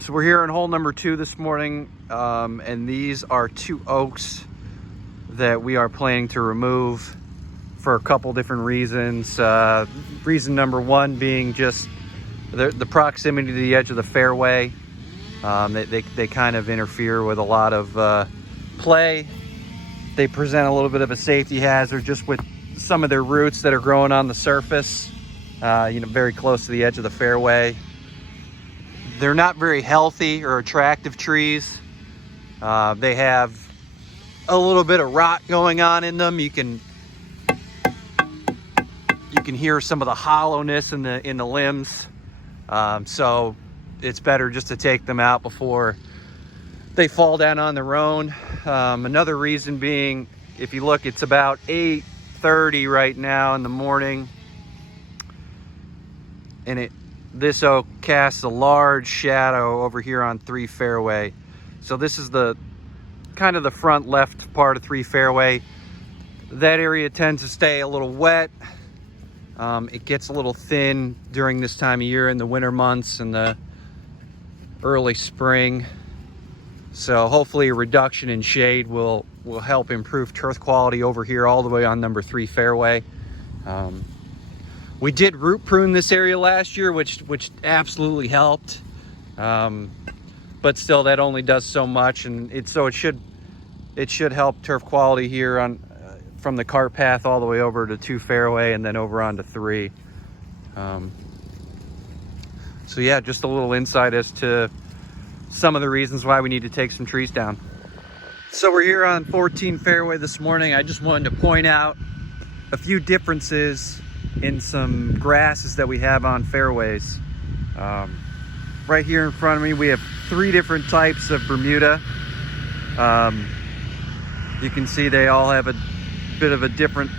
So we're here on hole number 2 this morning, and these are 2 oaks that we are planning to remove for a couple different reasons. Reason number 1 being just the proximity to the edge of the fairway. They kind of interfere with a lot of play. They present a little bit of a safety hazard just with some of their roots that are growing on the surface, very close to the edge of the fairway. They're not very healthy or attractive trees. They have a little bit of rot going on in them. You can hear some of the hollowness in the limbs. So it's better just to take them out before they fall down on their own. Another reason being, if you look, it's about 8:30 right now in the morning, and this oak casts a large shadow over here on 3 fairway. So this is the kind of the front left part of 3 fairway. That area tends to stay a little wet. It gets a little thin during this time of year in the winter months and the early spring. So hopefully a reduction in shade will help improve turf quality over here all the way on number 3 fairway. We did root prune this area last year, which absolutely helped. But still, that only does so much, and it should help turf quality here on from the cart path all the way over to 2 fairway and then over onto 3. So yeah, just a little insight as to some of the reasons why we need to take some trees down. So we're here on 14 fairway this morning. I just wanted to point out a few differences in some grasses that we have on fairways. Right here in front of me, we have 3 different types of Bermuda. You can see they all have a bit of a difference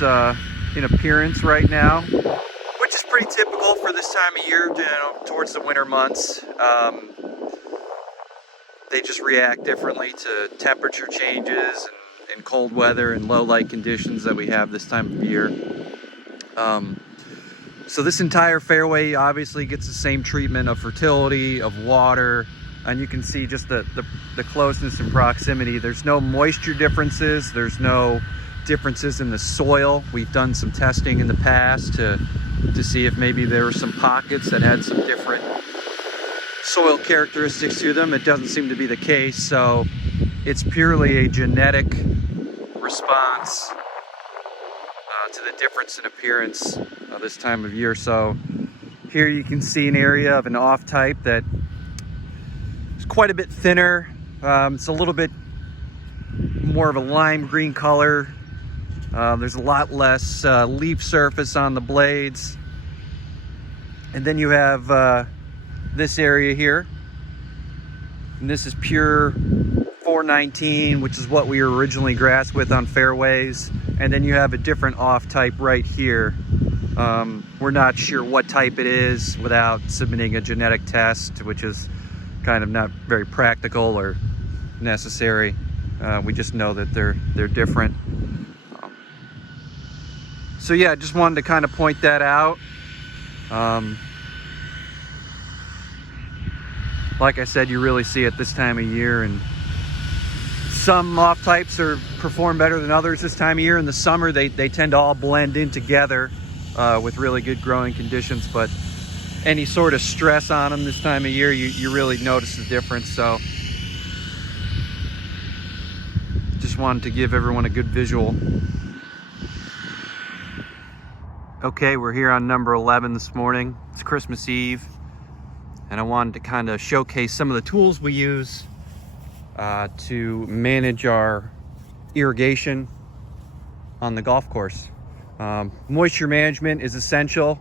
in appearance right now, which is pretty typical for this time of year, towards the winter months. They just react differently to temperature changes and cold weather and low light conditions that we have this time of year. So this entire fairway obviously gets the same treatment of fertility, of water, and you can see just the closeness and proximity. There's no moisture differences. There's no differences in the soil. We've done some testing in the past to see if maybe there were some pockets that had some different soil characteristics to them. It doesn't seem to be the case, so it's purely a genetic response to the difference in appearance this time of year. So here you can see an area of an off type that is quite a bit thinner. It's a little bit more of a lime green color. There's a lot less leaf surface on the blades. And then you have this area here, and this is pure 419, which is what we were originally grassed with on fairways. And then you have a different off type right here. We're not sure what type it is without submitting a genetic test, which is kind of not very practical or necessary. We just know that they're different. So yeah, just wanted to kind of point that out. Like I said, you really see it this time of year, and some off types perform better than others this time of year. In the summer, they tend to all blend in together with really good growing conditions, but any sort of stress on them this time of year, you really notice the difference. So just wanted to give everyone a good visual. Okay, we're here on number 11 this morning. It's Christmas Eve, and I wanted to kind of showcase some of the tools we use to manage our irrigation on the golf course. Moisture management is essential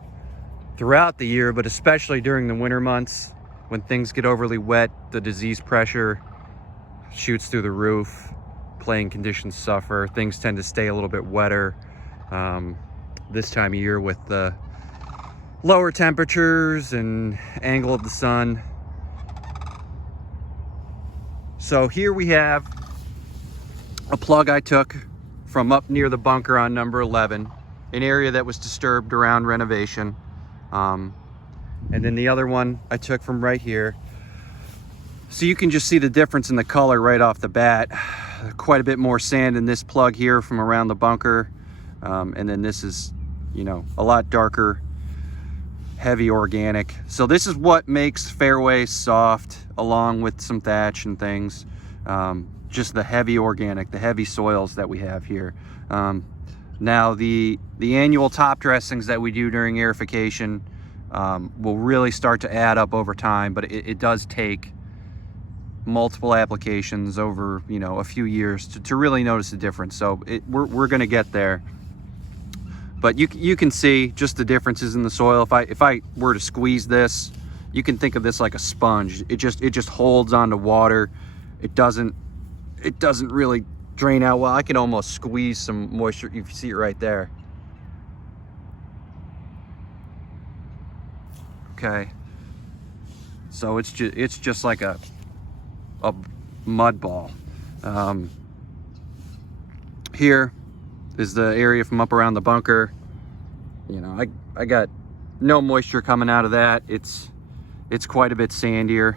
throughout the year, but especially during the winter months when things get overly wet. The disease pressure shoots through the roof, playing conditions suffer, things tend to stay a little bit wetter this time of year with the lower temperatures and angle of the sun. So here we have a plug I took from up near the bunker on number 11, an area that was disturbed around renovation. And then the other one I took from right here. So you can just see the difference in the color right off the bat. Quite a bit more sand in this plug here from around the bunker. And then this is, you know, a lot darker, heavy organic. So this is what makes fairway soft, along with some thatch and things. Just the heavy organic, the heavy soils that we have here. Now the annual top dressings that we do during aerification will really start to add up over time, but it does take multiple applications over, you know, a few years to really notice the difference. So we're going to get there. But you can see just the differences in the soil. If I were to squeeze this, you can think of this like a sponge. It just holds onto water. It doesn't really drain out well. I can almost squeeze some moisture. You can see it right there. Okay. So it's just like a mud ball. Here is the area from up around the bunker. You know, I got no moisture coming out of that. It's quite a bit sandier.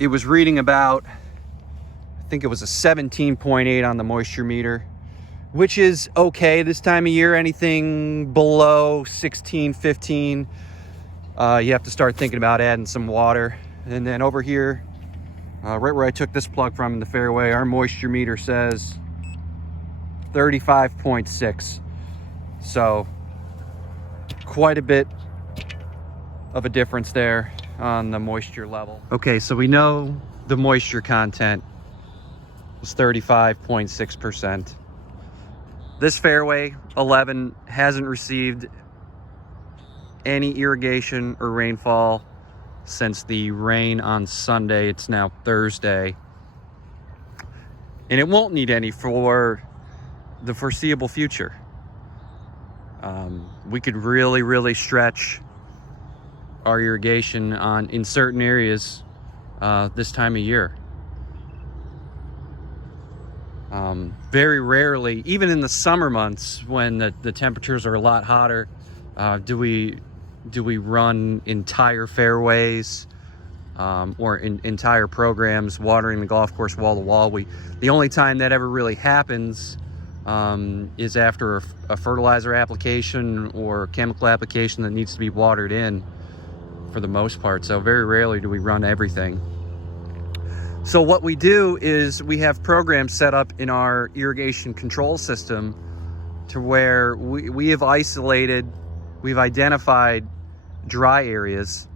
It was reading about, I think it was a 17.8 on the moisture meter, which is okay this time of year. Anything below 16, 15, you have to start thinking about adding some water. And then over here, right where I took this plug from in the fairway, our moisture meter says 35.6. So quite a bit of a difference there on the moisture level. Okay, so we know the moisture content was 35.6%. This fairway 11 hasn't received any irrigation or rainfall since the rain on Sunday. It's now Thursday, and it won't need any for the foreseeable future. We could really stretch our irrigation in certain areas this time of year. Very rarely, even in the summer months when the temperatures are a lot hotter, do we run entire fairways or entire programs watering the golf course wall to wall. The only time that ever really happens is after a fertilizer application or chemical application that needs to be watered in, for the most part. So very rarely do we run everything. So what we do is we have programs set up in our irrigation control system to where we have we've identified dry areas,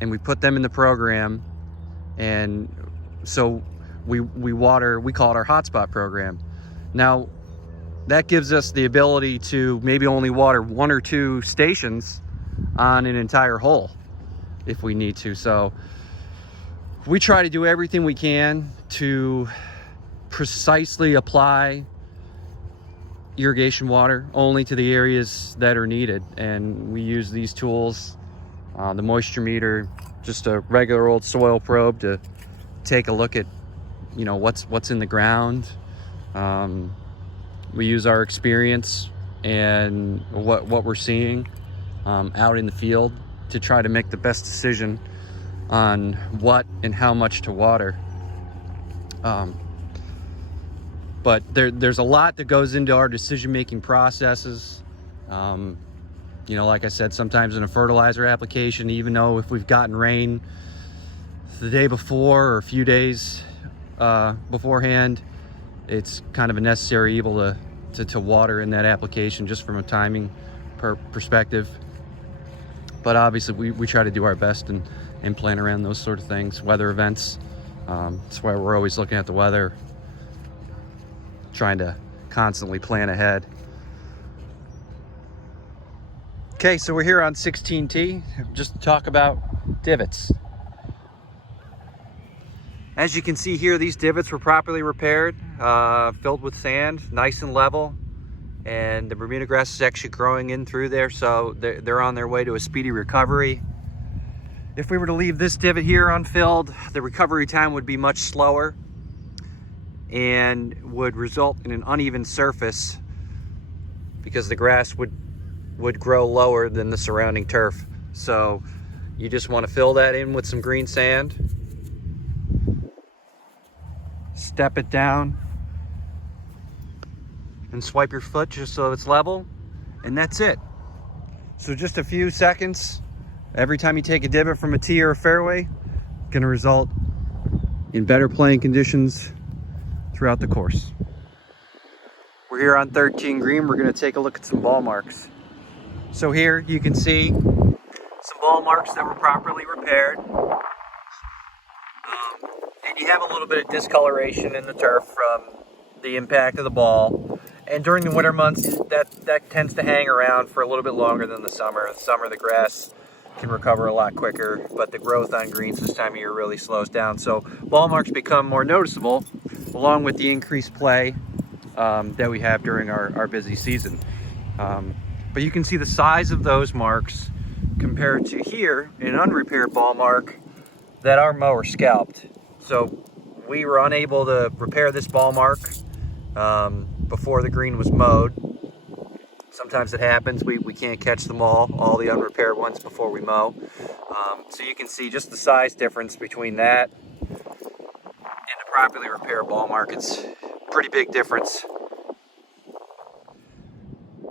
and we put them in the program. And so we water, we call it our hotspot program. Now that gives us the ability to maybe only water 1 or 2 stations on an entire hole if we need to. So we try to do everything we can to precisely apply irrigation water only to the areas that are needed. And we use these tools, the moisture meter, just a regular old soil probe, to take a look at, you know, what's in the ground. We use our experience and what we're seeing out in the field to try to make the best decision on what and how much to water. But there's a lot that goes into our decision-making processes. You know, like I said, sometimes in a fertilizer application, even though if we've gotten rain the day before or a few days beforehand, it's kind of a necessary evil to water in that application, just from a timing perspective. But obviously we try to do our best and plan around those sort of things, weather events. That's why we're always looking at the weather, trying to constantly plan ahead. Okay, so we're here on 16T just to talk about divots. As you can see here, these divots were properly repaired, filled with sand, nice and level, and the Bermuda grass is actually growing in through there, so they're on their way to a speedy recovery. If we were to leave this divot here unfilled, the recovery time would be much slower and would result in an uneven surface because the grass would grow lower than the surrounding turf. So You just want to fill that in with some green sand. Step it down and swipe your foot just so it's level, and that's it. So just a few seconds every time you take a divot from a tee or a fairway, going to result in better playing conditions throughout the course. We're here on 13 green. We're going to take a look at some ball marks. So here you can see some ball marks that were properly repaired. And you have a little bit of discoloration in the turf from the impact of the ball. And during the winter months, that tends to hang around for a little bit longer than the summer. The summer, the grass can recover a lot quicker, but the growth on greens this time of year really slows down. So ball marks become more noticeable along with the increased play that we have during our busy season. But you can see the size of those marks compared to here, an unrepaired ball mark that our mower scalped. So we were unable to repair this ball mark before the green was mowed. Sometimes it happens, we can't catch them all the unrepaired ones before we mow. So you can see just the size difference between that and the properly repaired ball mark. It's a pretty big difference.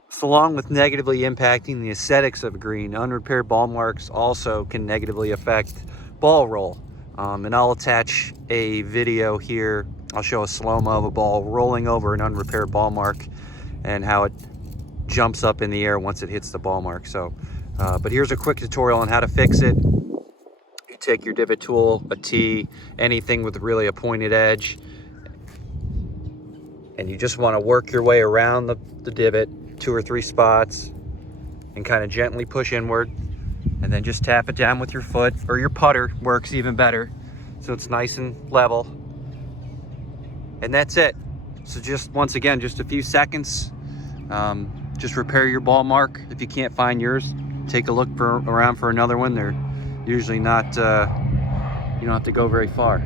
So along with negatively impacting the aesthetics of a green, unrepaired ball marks also can negatively affect ball roll. And I'll attach a video here. I'll show a slow-mo of a ball rolling over an unrepaired ball mark and how it jumps up in the air once it hits the ball mark. So, but here's a quick tutorial on how to fix it. You take your divot tool, a tee, anything with really a pointed edge, and you just want to work your way around the divot 2 or 3 spots and kind of gently push inward, and then just tap it down with your foot, or your putter works even better, so it's nice and level. And that's it. So just once again, just a few seconds. Just repair your ball mark. If you can't find yours, take a look around for another one. They're usually not, you don't have to go very far.